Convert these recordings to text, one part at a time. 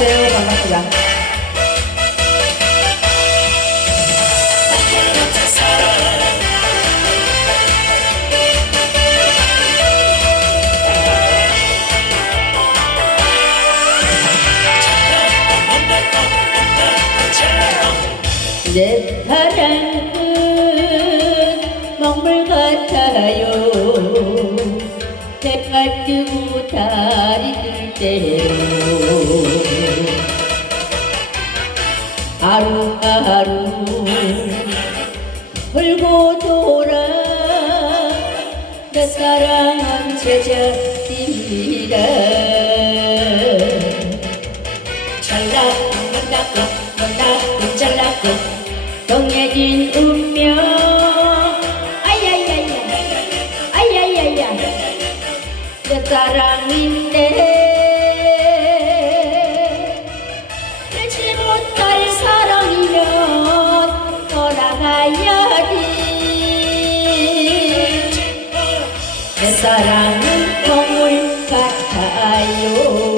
안녕하세요. 반갑습니다. 내 사랑은 먹물 같아요 하루하루 돌고 돌아 내 사랑은 제자입니다. 정해진 운명. 아야야야. 아야야야. 내 사랑인데 사랑이면 떠나가야지 내 사랑은 동물 같아요.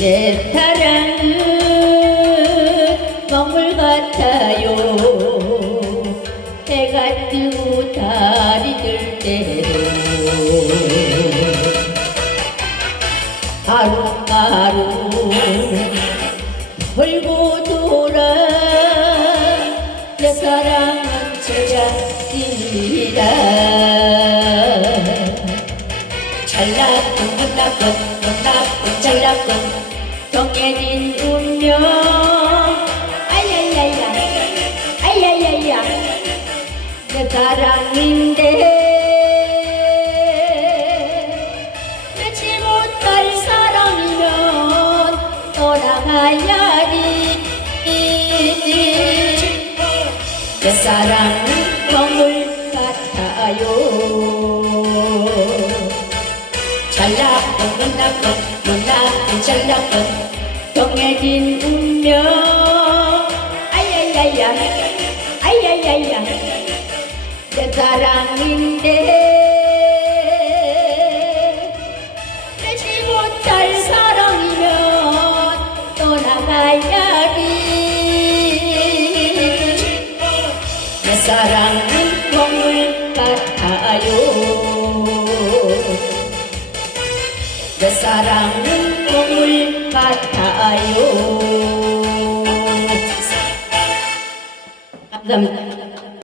내 사랑은 같아요. 해가 뜨고 달이 들 때로 하루하루 돌고 돌아 내 사랑은 제자입니다. 잘났고 못났고 못났고 잘났고 정해진 운명 내 사랑인데 잊지 못할 사랑이면 떠나가야지. 내 사랑은 동물 같아요. 잘났고 못났고 못났고 잘났고 정해진 운명 사랑인데 잊지 못할 사랑이면 떠나가야지. 내 사랑은 동물 같아요. 내 사랑은 동물 같아요. 감사합니다